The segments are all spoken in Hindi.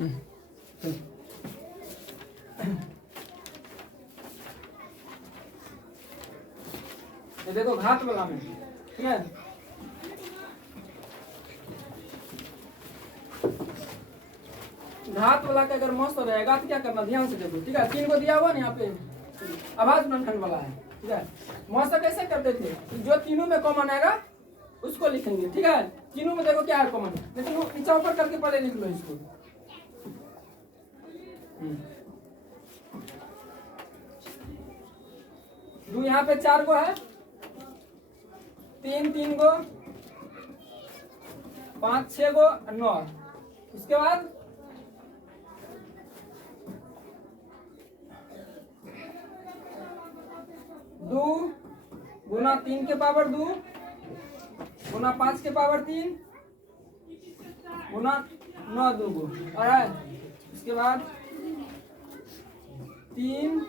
ये देखो घात वाला में, ठीक है। घात वाला का अगर मस्त रहेगा तो क्या करना, ध्यान से देखो, ठीक है। 3 को दिया हुआ ना यहाँ पे, आवाज गुणनखंड वाला है, ठीक है। मस्त कैसे करते थे, जो तीनों में कॉमन आएगा उसको लिखेंगे, ठीक है। तीनों में देखो क्या है कॉमन, लेकिन वो नीचा ऊपर करके पहले लिख लो इसको। दो यहाँ पे 4 गो है, 3 गो, 5 6 गो, 9। इसके बाद 2 गुना 3 के पावर 2 गुना 5 के पावर 3 गुना 9 2 गो, और है इसके बाद 3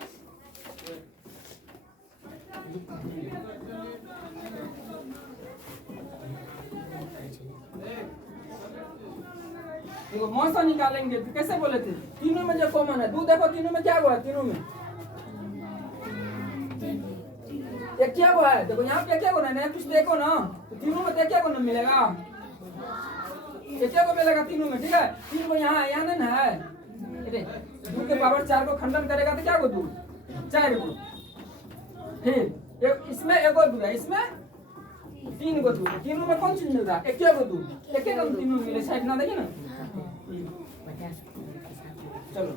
देखो मौसा निकालेंगे तो कैसे बोले थे, तीनों में जो कॉमन है, 2 देखो तीनों में क्या हुआ है, तीनों में एक क्या हुआ है, देखो यहाँ पे क्या हुआ है, कुछ देखो ना, तो तीनों में क्या को मिलेगा, क्या को मिलेगा तीनों में, ठीक है। 3 को यहाँ है, यहाँ नहीं है, 2 के पावर 4 को खंडन करेगा तो क्या को 2 4 को, फिर इसमें 1 को 2 है, इसमें 3 को 2, तीनों में कौन चीज मिल रहा है, एक को 2, एक तीनों मिले, साइड ना देखिए ना। चलो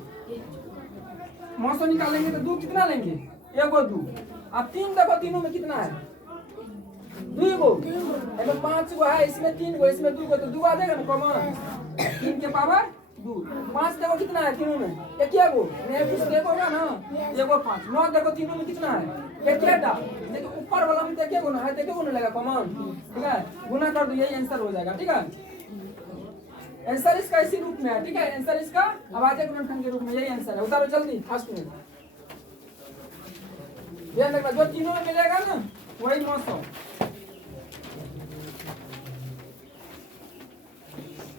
मौसम निकालेंगे तो 2 कितना लेंगे, 1 को 2, अब 3 देखो तीनों में कितना है, 2 को, 5 को है, इसमें 3 को, इसमें 2 को, तो 2 आ जाएगा ना कॉमन, 3 के पावर 2। 5 देखो कितना है तीनों में, एक को कुछ देखोगा ना, 1 को 5, 9 देखो तीनों में कितना है, एक देखो ऊपर वाला में देखिए गुना है, देखिए गुना लगा कॉमन, ठीक है, गुना कर दो, यही आंसर हो जाएगा, ठीक है। आंसर इसका इसी रूप में है, ठीक है। आंसर इसका अभाज्य गुणनखंड के रूप में, यही आंसर है। उतारो जल्दी फास्ट में, ध्यान रखना, जो तीनों में मिलेगा ना वही 900,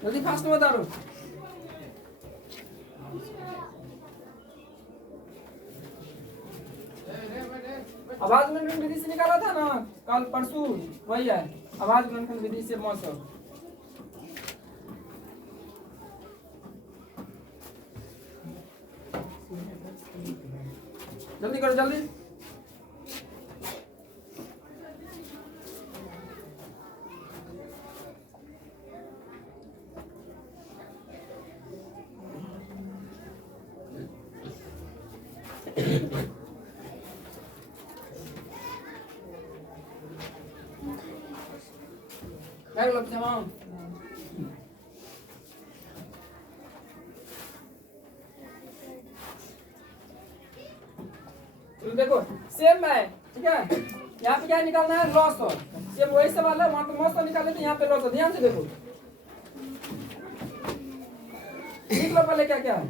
जल्दी फास्ट में उतारो। आवाज गुणनखंड विधि से निकाला था ना कल परसों, वही है आवाज गुणनखंड विधि से 900। जल्दी करो जल्दी, बैग लो तमाम। देखो सेम है, ठीक है। यहाँ पे क्या निकालना है, लॉस हो, सेम वही सवाल है, वहां पे मौसम निकाले थे, यहाँ पे लॉस हो। ध्यान से देखो, लिख लो पहले क्या क्या है।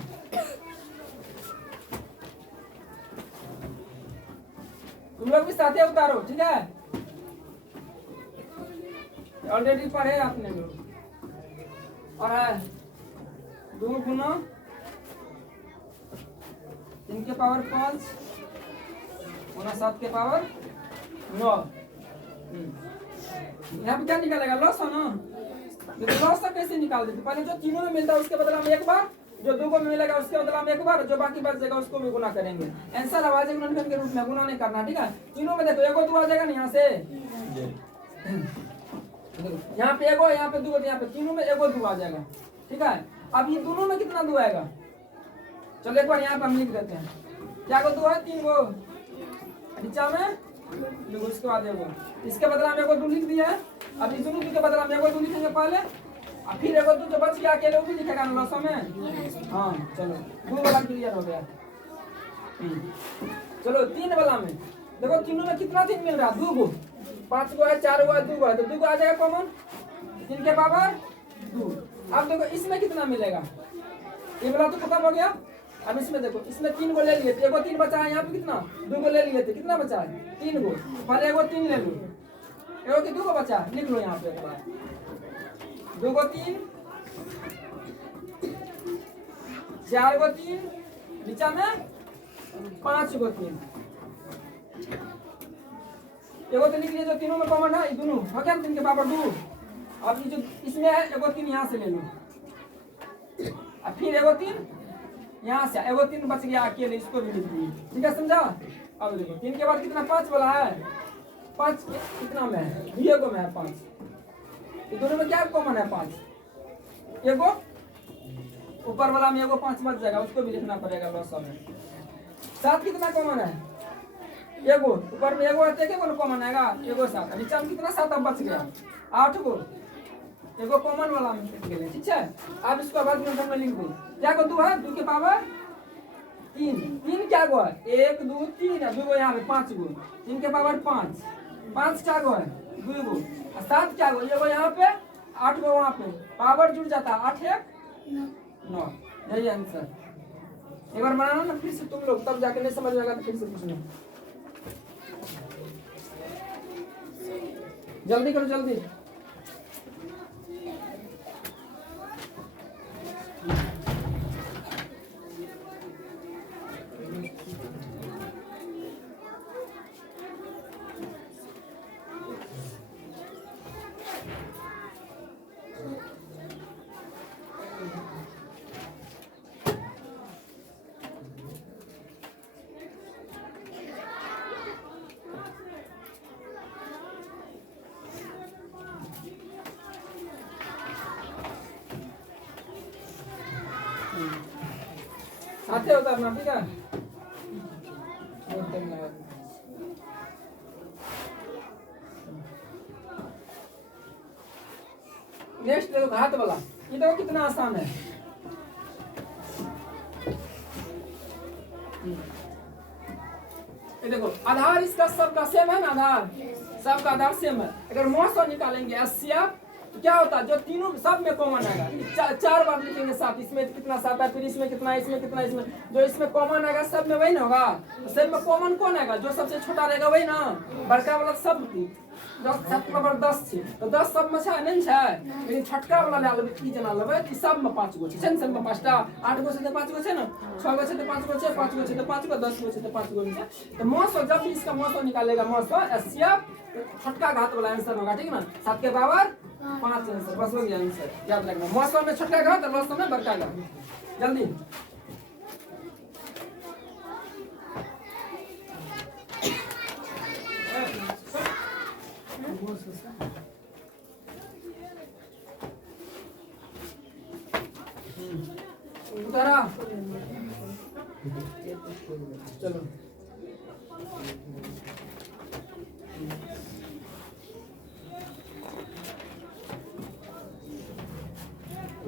तुम लोग भी साथ उतारो, ठीक है, ऑलरेडी पढ़े आपने लोग। और है 2 गुना 3 के पावर 5 गुना 7 के पावर 9। यहाँ पे क्या निकालेगा, लॉस है ना, लॉस कैसे निकाल देते, पहले जो तीनों में मिलता है उसके बदला में 1 बार, जो 2 को मिलेगा उसके बदला में 1 बार, जो बाकी बच जाएगा उसको भी गुना करेंगे। आंसर आवाज गुणनखंड के रूप में, गुना नहीं करना, ठीक है। तीनों में देखो 1 को 2 आ जाएगा ना, यहाँ से यहाँ पे 1 यहाँ पे 2, यहाँ पे तीनों में 1 2 आ जाएगा, ठीक है। अब ये दोनों में कितना 2 आएगा, चलो एक बार यहाँ पे हम लिख देते हैं, क्या को 2 है, 3 को नीचा में, देखो इसके बाद 1 इसके बदला में 1 2 लिख दिया है। अब इस दोनों के बदला में 1 2 लिखेंगे पहले, और फिर 1 2 जो बच गया अकेले वो भी लिखेगा ना लॉस में। हाँ चलो 2 वाला क्लियर हो गया। चलो 3 वाला में देखो, तीनों में कितना 3 मिल रहा है, 2 को, 5 को है, 4 को है, 2 को है, तो 2 को आ जाएगा कॉमन, 3 के पावर 2। अब देखो इसमें कितना मिलेगा, ये वाला तो खत्म हो गया। अब इसमें देखो, इसमें 3 को ले लिए थे, 1 को 3 बचा है, यहाँ पे कितना 2 को ले लिए थे, कितना बचा है 3 को, पहले 1 को 3 ले लो, 1 को 2 को बचा, लिख लो यहाँ पे एक बार, 2 को 3 4 गो 3 नीचा में 5 गो 3 एगो 3 निकले जो तीनों में कॉमन है, ये दोनों हो गया 3 के बराबर 2। अब ये जो इसमें है एगो 3 यहाँ से ले लो, अब फिर एगो 3 यहाँ से, एगो 3 बच गया अकेले, इसको भी लिख दिए। ठीक है, समझा? अब देखो 3 के बाद कितना 5 वाला है, 5 कितना में है, ये को में है 5, ये दोनों में क्या कॉमन है 5, एगो ऊपर वाला में एगो 5 बच जाएगा, उसको भी लिखना पड़ेगा लॉस में। 7 कितना कॉमन है, एगो ऊपर में एगो है, एगो कॉमन आएगा, एगो 7, नीचे में कितना 7 अब बच गया 8 गो, एगो कॉमन वाला में लिख गए। ठीक है, अब इसको बाद में लिख दो, क्या को 2 है, 2 के पावर 3, 3 क्या गो है, 1 2 3 है, 2 गो यहाँ पे 5 गो, 3 के पावर 5, 5 क्या गो है 2 गो, 7 क्या गो, एगो यहाँ पे 8 गो वहाँ पे, पावर जुड़ जाता है 8 1 9, यही आंसर। एक बार बनाना ना फिर से तुम लोग, तब जाके नहीं समझ में आएगा तो फिर से पूछना, जल्दी करो जल्दी। आते होता अपना, ठीक है? नेक्स्ट देखो घात वाला, ये देखो कितना आसान है। ये देखो आधार इसका सबका सेम है ना, आधार सबका आधार सेम है। अगर मौसम निकालेंगे एचसीएफ तो क्या होता है, जो तीनों सब में कॉमन आएगा, 4 बार लिखेंगे 7, इसमें कितना 7 है, फिर इसमें कितना, इसमें कितना, इसमें जो इसमें कॉमन आएगा सब में वही ना होगा, तो सब में कॉमन कौन आएगा, जो सबसे छोटा रहेगा वही ना, बड़का वाला सब 7 बराबर 10 छे, तो 10 सब में छै नहीं छै, लेकिन छोटका वाला ले लेबै, की जना लेबै कि सब में 5 गो छै, सब में 5टा, 8 गो छै तो 5 गो छै ना, 6 गो छै तो 5 गो छै, 5 गो छै तो 5 गो, 10 गो छै तो 5 गो छै। तो मौसम जब भी इसका मौसम निकालेगा, मौसम एचसीएफ छोटका घात वाला आंसर होगा, ठीक है ना, 7 के बराबर 5 आंसर, बस हो गया आंसर, याद रखना। मौसम में छोटका घात और मौसम में बड़का घात, जल्दी। उतारा चलो,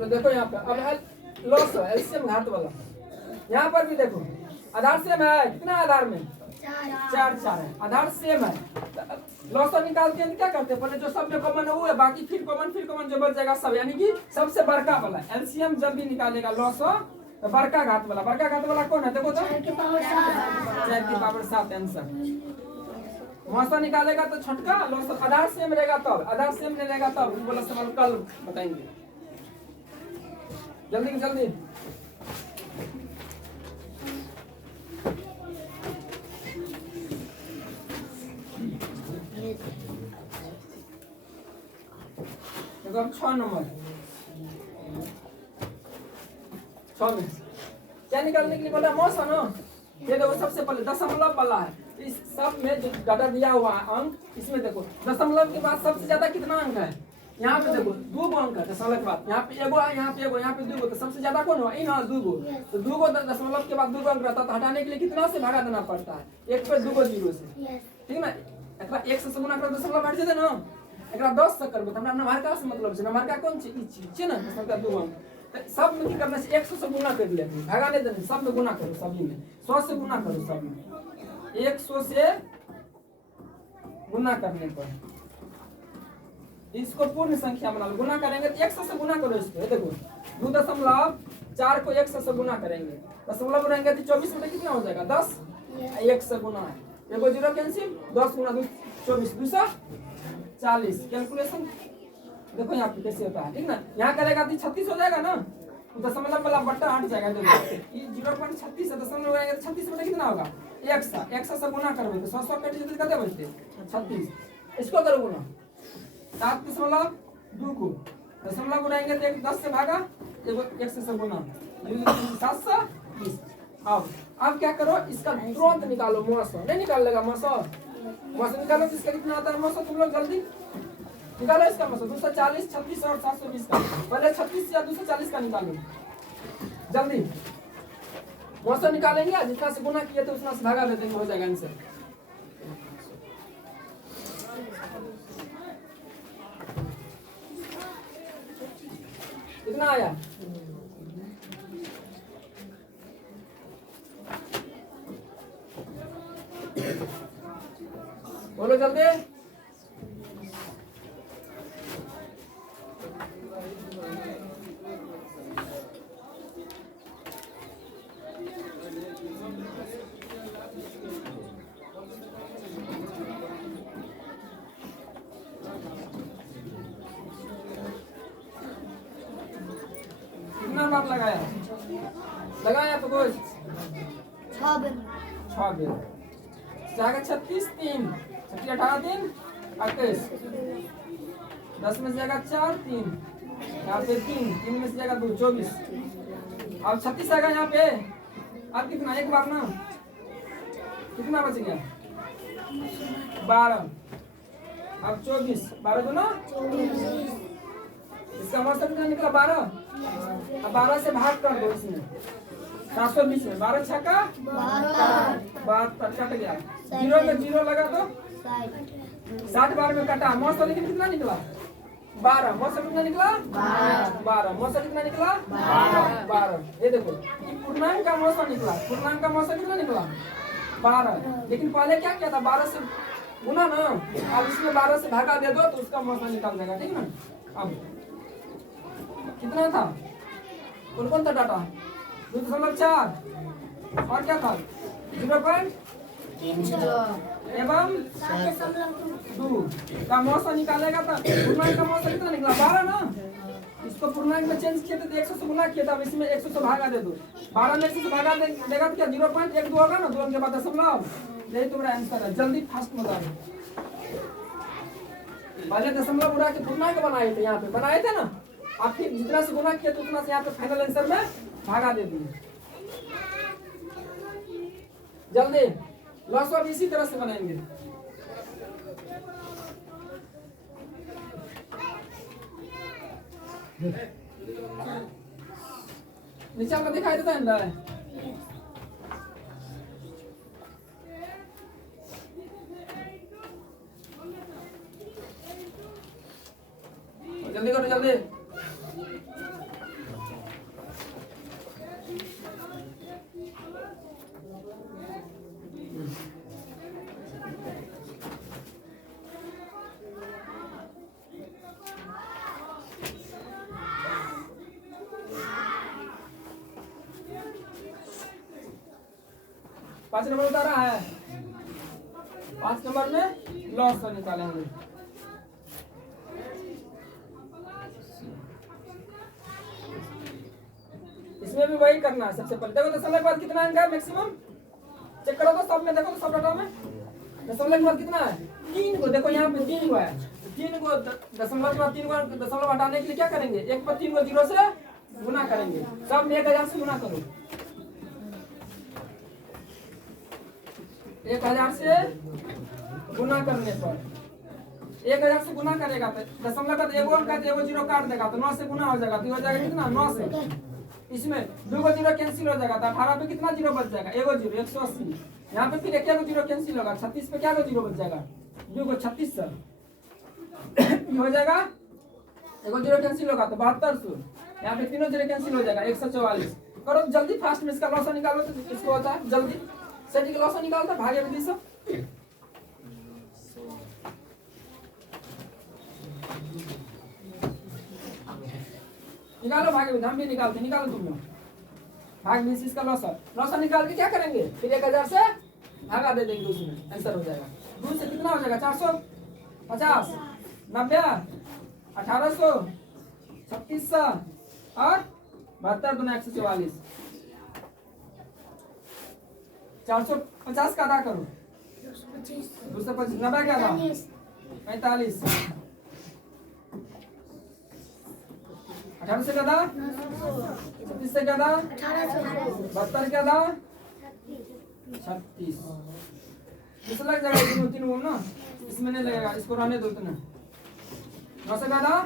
देखो यहाँ पे अब लॉस है एलसीएम घात वाला, यहाँ पर भी देखो आधार सेम है, कितना आधार में 4 है, आधार सेम है। लॉस निकालते हैं क्या करते हैं, पहले जो सब में कॉमन है वो है, बाकी फिर कॉमन जो बच जाएगा सब, यानी कि सबसे बड़का वाला एलसीएम जब भी निकालेगा लॉस तो बड़का घात वाला कौन है, देखो तो 4 के पावर 7 आंसर। मौसम निकालेगा तो छोटका, लॉस आधार सेम रहेगा तब, आधार सेम नहीं रहेगा तब, बोला सवाल कल बताएंगे, जल्दी जल्दी। देखो अब 6 नंबर, 6 में क्या निकालने के लिए बोला, मौसम ना, ये देखो सबसे पहले दशमलव वाला है, इस सब में जो गदर दिया हुआ है अंक, इसमें देखो दशमलव के बाद सबसे ज्यादा कितना अंक है, यहाँ पे देखो 2 गो अंक है दशमलव के बाद, यहाँ पे एगो, यहाँ पे एगो, यहाँ पे 2 गो, तो सबसे ज्यादा कौन हुआ, इन 2 गो, तो 2 गो दशमलव के बाद 2 गो अंक रहता है, तो हटाने के लिए कितना से भागा देना पड़ता है, 1 पे 2 गो 0 से, ठीक ना, एकरा 1 से गुणा करो दशमलव हट जेते ना, एकरा 10 से करबो त हमरा नंबरका से मतलब छै, नंबरका कोन छै, ई छै ना, दशमलव 2 अंक, तो सब में की करना है 100 से गुना कर लिया, भागा नहीं देना, सब में गुना करो, सभी में 100 से गुना करो, सब में 100 से गुना करने पर इसको पूर्ण संख्या बना लो, गुना करेंगे तो 100 से गुना करो इसको, देखो 2.4 को 100 से गुना करेंगे, दशमलव बनाएंगे तो 24 में कितना हो जाएगा 10, 1 से गुना है, एगो 0 कैंसिल, 10 गुना 2 24, 240 कैलकुलेशन देखो यहाँ पे कैसे होता है, ठीक ना, यहाँ करेगा तो 36 हो जाएगा ना, दशमलव वाला बट्टा हट जाएगा। देखो ये 0.36 है, दशमलव लगाएंगे तो 36 बटे कितना होगा 100 से गुना करबे तो 100 कट जेते कितना बचते 36। इसको करो गुना 7.2 को दशमलव गुनाएंगे तो 10 से भागा, देखो 100 से गुना 720। अब क्या करो, इसका तुरंत निकालो मौसम, नहीं निकाल लेगा मौसम निकालो तो इसका कितना आता है मौसम, तुम लोग जल्दी निकालो इसका मौसम 240, 36 और 720 का। पहले 36 या 240 का निकालो जल्दी। मौसम निकालेंगे, जितना से गुना किए थे उतना से भागा दे देंगे, हो जाएगा आंसर। कितना आया? बोलो जल्दी। कितना बार लगाया तो कुछ 6 बेर जाएगा 36 3 36 18 3 28 10 में से जाएगा 4 3 यहाँ पे 3 में से जाएगा 2 24। अब 36 आएगा यहाँ पे। अब कितना एक बार ना कितना बच गया 12। अब 24 12 दो ना इसका मतलब कितना निकला 12। अब 12 से भाग कर दो इसमें 720 में 12 छक्का 12 कट गया, 0 में 0 लगा दो 60 बार में कटा। मौसम लेकिन कितना निकला 12। मौसम कितना निकला 12। मौसम कितना निकला 12। ये देखो पूर्णांक का मौसम निकला, पूर्णांक का मौसम कितना निकला 12। लेकिन पहले क्या किया था 12 से गुना ना, अब इसमें 12 से भागा दे दो तो उसका मौसम निकल जाएगा, ठीक ना। अब कितना था कौन था डाटा 2.4 और क्या था 0.3 एवं 2 का मौसम निकालेगा तो पूर्णांक का मौसम कितना निकला 12 ना। इसको पूर्णांक में चेंज किया तो 100 से गुना किया था, अब इसमें 100 से भागा दे दो। 12 में 100 से भागा देगा तो क्या 0.12 होगा ना, 2 के बाद दशमलव। यही तुम्हारा आंसर है, जल्दी फास्ट में बता दो। पहले दशमलव उड़ा के पूर्णांक बनाए थे, यहाँ पे बनाए थे ना, आप फिर जितना से गुना किया तो उतना से यहाँ पे फाइनल आंसर में भागा दे दिए। जल्दी लॉस ऑफ इसी तरह से बनाएंगे। नीचे आपको दिखाई देता है ना, जल्दी करो जल्दी। पांच नंबर बता रहा है, 5 नंबर में लॉस का निकालेंगे। इसमें भी वही करना है सबसे पहले। देखो दशमलव के बाद कितना अंक है मैक्सिमम, चेक करो तो सब में, देखो तो सब डाटा में दशमलव के बाद कितना है 3 को। देखो यहाँ पे 3 को है, 3 को दशमलव के बाद 3 को दशमलव हटाने के लिए क्या करेंगे 1 पर 3 को 0 से गुना करेंगे। सब में 1000 से गुना करो, 1000 से गुना करने पर 1000 से गुना करेगा तो दशमलव का एगो अंक है, एगो 0 काट देगा तो 9 से गुना हो जाएगा, तो हो जाएगा कितना 9 से। इसमें 2 को 0 कैंसिल हो जाएगा तो 18 पे कितना 0 बच जाएगा, एगो 0 180। यहाँ पे फिर एक 0 कैंसिल होगा, 36 पे क्या 0 बच जाएगा 2 को 36 से हो जाएगा, एगो 0 कैंसिल होगा तो 7200। यहाँ पे तीनों 0 कैंसिल हो जाएगा 144। करो जल्दी फास्ट में, इसका लॉस निकालो तो इसको होता है जल्दी सेट के लॉस निकालता भागे विधि से। निकालो भागे विधि, हम भी निकालते, निकालो तुम लोग भाग विधि इसका लॉस निकाल के क्या करेंगे फिर 1000 से भागा दे देंगे, उसमें आंसर हो जाएगा। 2 से कितना हो जाएगा 450 90 1800 3600 और 72 दूना 144। 450 का अदा करो। 225 90 का अदा 45। 18 से का अदा 36 से का अदा 72 का अदा 36। इस लग जाएगा तीन वो ना, इसमें नहीं लगेगा, इसको रहने दो इतना। 9 से का अदा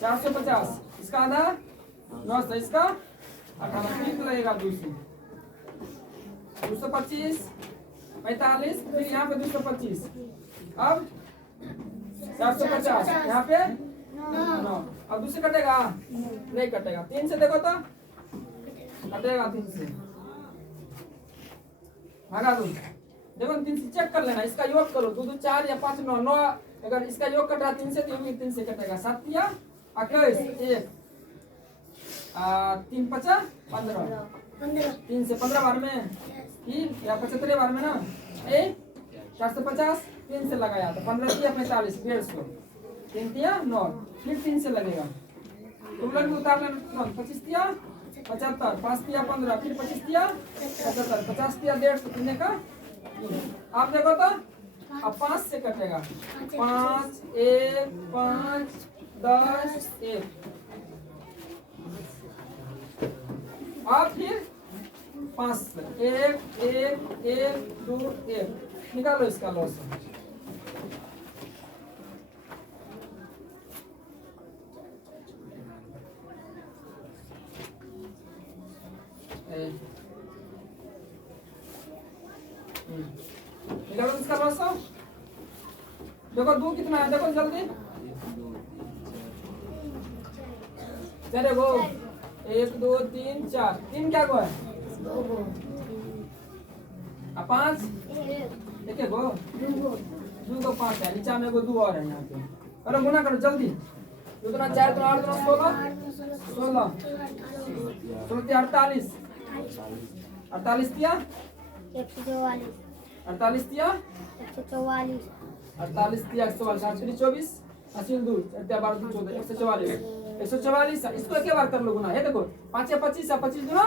450, इसका आधा 900, इसका 18 फिर लगेगा 200। 225 45, फिर यहाँ पे 225, अब 450 यहाँ पे 9। अब 2 से कटेगा नहीं कटेगा, 3 से देखो तो कटेगा, 3 से भागा दो। देखो 3 से चेक कर लेना, इसका योग करो, 2 2 4 या 5 9 9। अगर इसका योग कट रहा 3 से तो 3 से कटेगा, 7 या 21 1 3 5 15 3 से 15 बार में ठीक, या 75 बार में ना 450 3 से लगाया तो 15 या 45 150, 3 या 9 फिर 3 से लगेगा। तुम लोग उतार लेना, 25 या 75, 5 या 15, फिर 25 या 75, 50 या 150 कितने का। आप देखो तो अब 5 से कटेगा, 5 1 5 10 1, और फिर 5 से 1 1 1 2 1 निकालो इसका लॉस। निकालो इसका लॉस। देखो 2 कितना है, देखो जल्दी। चले वो 1 2 3 4, 3 क्या को है 5 एक गो 2 को 5 है, नीचा में 2 और है यहाँ पे। अरे गुना करो जल्दी, 2 4 8 16 16 48 48 दिया 144 48 दिया 144 48 दिया 144 24 हासिल 2 12 14 144 144। इसको एक बार कर लो गुना, ये देखो 5 या 25 या 25 गुना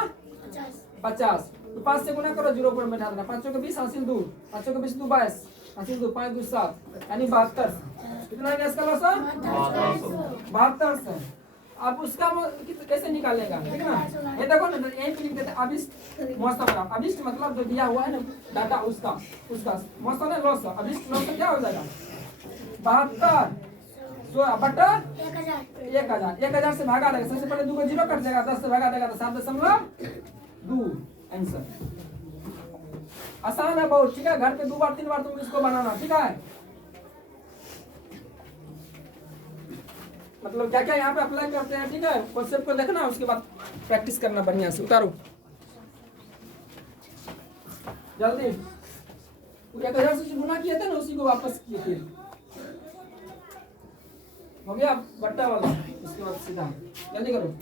50, तो 5 से गुना करो, 0 पर बैठा देना, 5 को 20 हासिल 2, 5 को 20 2 22 हासिल 2 5 2 7 यानी 72। कितना है इसका लॉस 72। अब उसका कैसे निकालेगा, ठीक ना। ये देखो ना यहीं पे लिख देते अभिष्ट मौसम। अभिष्ट मतलब जो दिया हुआ है ना डाटा उसका मौसम है लॉस। अभिष्ट लॉस क्या हो जाएगा 72 बटा 1000 से भागा देगा। सबसे पहले 2 को 0 कट जाएगा, 10 से भागा देगा तो 7.2 आंसर। आसान है बहुत, ठीक है। घर पे 2 बार 3 बार तुम इसको बनाना, ठीक है। मतलब क्या क्या यहाँ पे अप्लाई करते हैं, ठीक है। कॉन्सेप्ट को देखना, उसके बाद प्रैक्टिस करना बढ़िया से। उतारो जल्दी। 1000 से गुना किए थे ना, उसी को वापस किए थे। हो गया बट्टा वाला, उसके बाद सीधा जल्दी करो।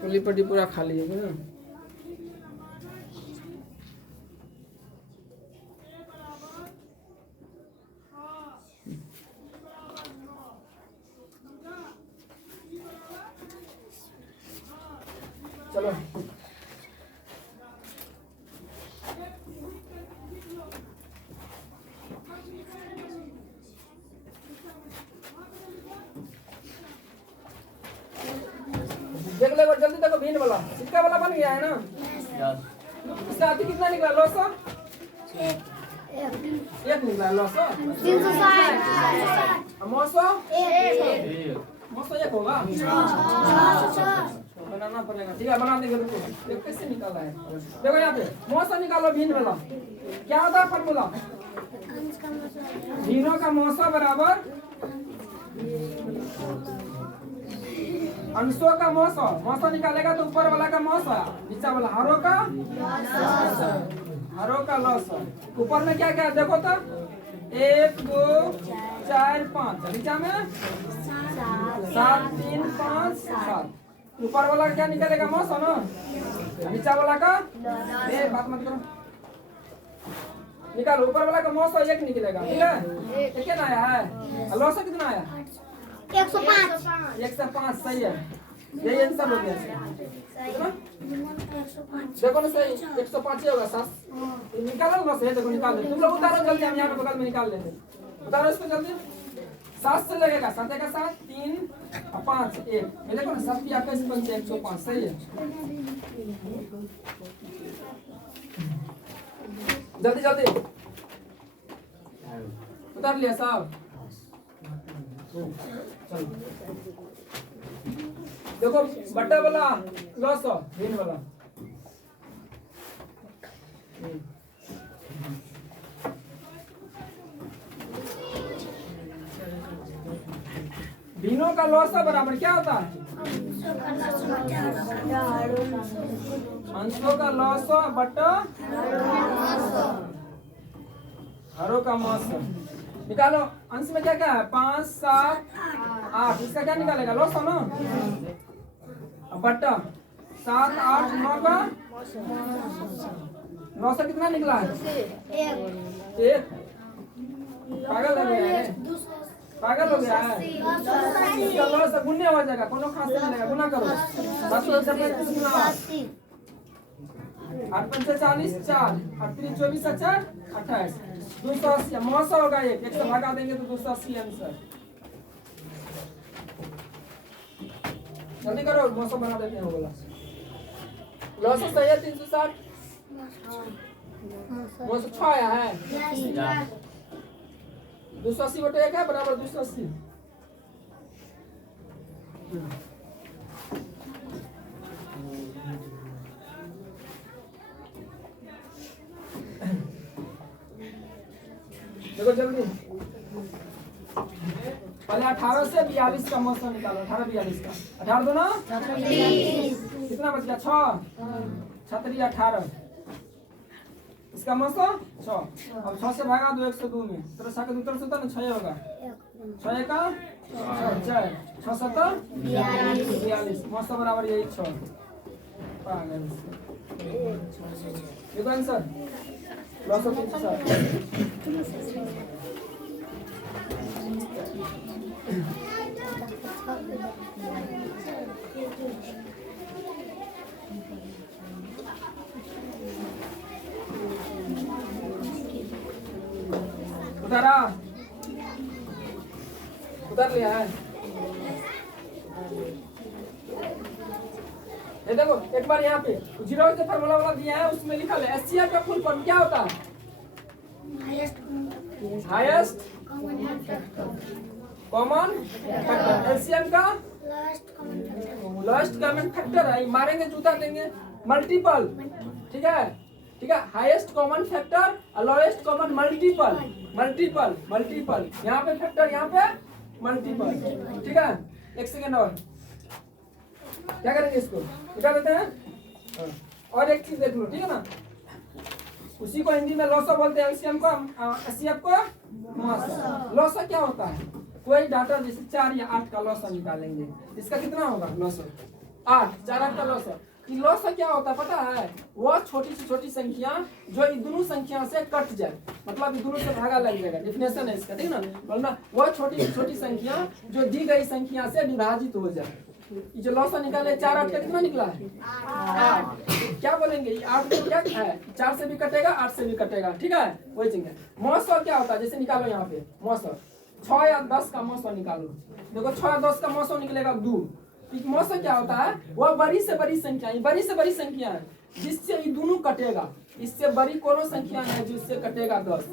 पुली पट्टी पूरा खाली है ना। चलो देख ले जल्दी, देखो भिन्न वाला सिक्का वाला बन गया है ना। इसका अति कितना निकला लॉस 1 निकला लॉस 360 मौसो 1 होगा। बनाना पड़ेगा, ठीक है बना देंगे। रुको देखो कैसे निकाला है। देखो यहाँ पे मौसम निकालो भिन्न वाला। क्या होता है फॉर्मूला, भिन्नों का मौसम बराबर अंशों का मौसम। मौसम निकालेगा तो ऊपर वाला का मौसम, नीचे वाला हरों का लॉस। ऊपर में क्या क्या देखो तो 1 2 4 5 नीचे में 7 3 5 7। ऊपर वाला का क्या निकलेगा मौस है ना, नीचे वाला का ए बात मत करो, निकालो। ऊपर वाला का मौस एक निकलेगा, ठीक है। कितना आया है, लॉस कितना आया 105 105, सही है, यही आंसर हो गया कितना? देखो ना सही 105 ही होगा। 7 निकालो ना, सही देखो निकाल दे। तुम लोग उतारो जल्दी, हम यहाँ पे बगल में निकाल लेते हैं। उतारो इसको जल्दी। 7 से लगेगा, 7 का 7 3 5 1, ये देखो ना 7 की आपका 105, सही है। जल्दी जल्दी उतार लिया साहब, चलो। देखो बट्टा वाला लॉस ग्रीन वाला, बीनों का लॉस बराबर क्या होता है, अंशों का लॉस बट्टा हरों का मौस। निकालो अंश में क्या क्या है, 5 7 8, इसका क्या निकालेगा लॉस हो ना, बट्टा 7 8 9 का 9 से कितना निकला है, 1। पागल हो गया है, पागल हो गया है। इसका लॉस गुन्ने हो जाएगा, कोनो खास नहीं मिलेगा, गुना करो। 8 5 40 4 8 3 24 4 28 280 मौसा होगा, 1 से भगा देंगे तो 280 आंसर। जल्दी करो, मौसम बना देते हैं वो बोला। लॉस सही है 360, मौसम 6 आया है, 280 बटे 1 है बराबर 280। देखो जल्दी, पहले 18 से 42 का मौसम निकालो। 18 42 का 18 दो ना, कितना बच गया 6 छतरी 18, इसका मौसम 6। अब 6 से भागा दो 102 में, तेरा साके उत्तर से ना 6 होगा, 6 का 4 6 7 42, मौसम बराबर यही 6। पागल देखो आंसर लॉस ऑफ 360। उतारा, उतार लिया है। ये देखो एक बार यहाँ पे 0 से फार्मूला वाला दिया है, उसमें लिखा है एचसीएफ का फुल फॉर्म क्या होता है, हाईएस्ट कॉमन फैक्टर। एलसीएम का लोएस्ट कॉमन फैक्टर है, मारेंगे जूता देंगे, मल्टीपल, ठीक है, ठीक है। हाईएस्ट कॉमन फैक्टर और lowest common multiple, multiple multiple, यहाँ पे फैक्टर, यहाँ पे मल्टीपल, ठीक है। एक सेकेंड और क्या करेंगे, इसको निकाल देते हैं। और एक चीज देख लो, ठीक है ना, उसी को हिंदी में लॉसा बोलते हैं, एलसीएम को एचसीएफ को मौसा। लॉसा क्या होता है, कोई डाटा जैसे 4 या 8 का लॉसा निकालेंगे, इसका कितना होगा लॉसा 8, 4 8 का लॉसा। ये लॉसा क्या होता है पता है, वो छोटी से छोटी संख्या जो इन दोनों संख्या से कट जाए, मतलब इन दोनों से भागा लग जाएगा, डेफिनेशन है इसका, ठीक ना। बोलना वो छोटी से छोटी संख्या जो दी गई संख्या से विभाजित हो जाए। ये जो लॉसा निकाले 4 8 का कितना निकला है 8, क्या बोलेंगे 8 में क्या है, 4 से भी कटेगा 8 से भी कटेगा, ठीक है, वही चीज है। मौसा क्या होता है, जैसे निकालो यहाँ पे मौसा 6 या 10 का मौसा निकालो, देखो 6 या 10 का मौसा निकलेगा 2। मौसा क्या होता है, वह बड़ी से बड़ी संख्या, बड़ी से बड़ी संख्या है जिससे ये दोनों कटेगा, इससे बड़ी कोनो संख्या है जिससे कटेगा 10,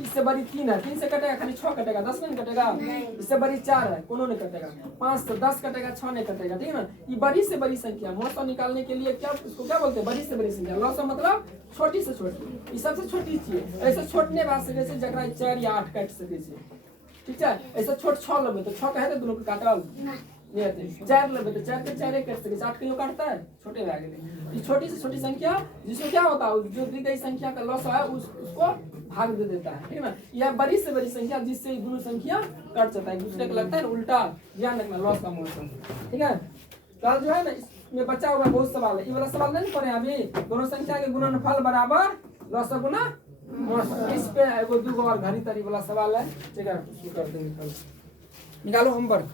इससे बड़ी 3 है, 3 से कटेगा खाली 6 कटेगा, 10 नहीं कटेगा। इससे बड़ी 4 है, कोनो नहीं कटेगा, 5 से 10 कटेगा, 6 नहीं कटेगा, ठीक है ना। ये बड़ी से बड़ी संख्या मौसा निकालने के लिए क्या, इसको क्या बोलते हैं, बड़ी से बड़ी संख्या। लॉसा मतलब छोटी से छोटी, ये सबसे छोटी चीज। ऐसे छोटने बात सके से जकरा 4 या 8 काट सके से, ठीक है। ऐसे छोट 6 लेबे तो 6 कहे दोनों को काटल नहीं आते, 4 लेबे तो 4 के 4 काट सके, 8 किलो काटता है, छोटे रह गए। ये छोटी से छोटी संख्या जिसमें क्या होता है, जो दी गई संख्या का लॉस है उसको भाग दे देता है, ठीक है ना। यह बड़ी से बड़ी संख्या जिससे दोनों संख्या कट जाता है, दूसरे को लगता है ना उल्टा, ध्यान रखना लॉस का मोशन, ठीक है। कल जो है ना इसमें बचा हुआ बहुत सवाल है, ये वाला सवाल नहीं पढ़े अभी, दोनों संख्या के गुणनफल बराबर लॉस गुना मोशन। इस पे एगो दूगो और घड़ी तरी वाला सवाल है, ठीक है, उसको कर देंगे कल। निकालो होमवर्क।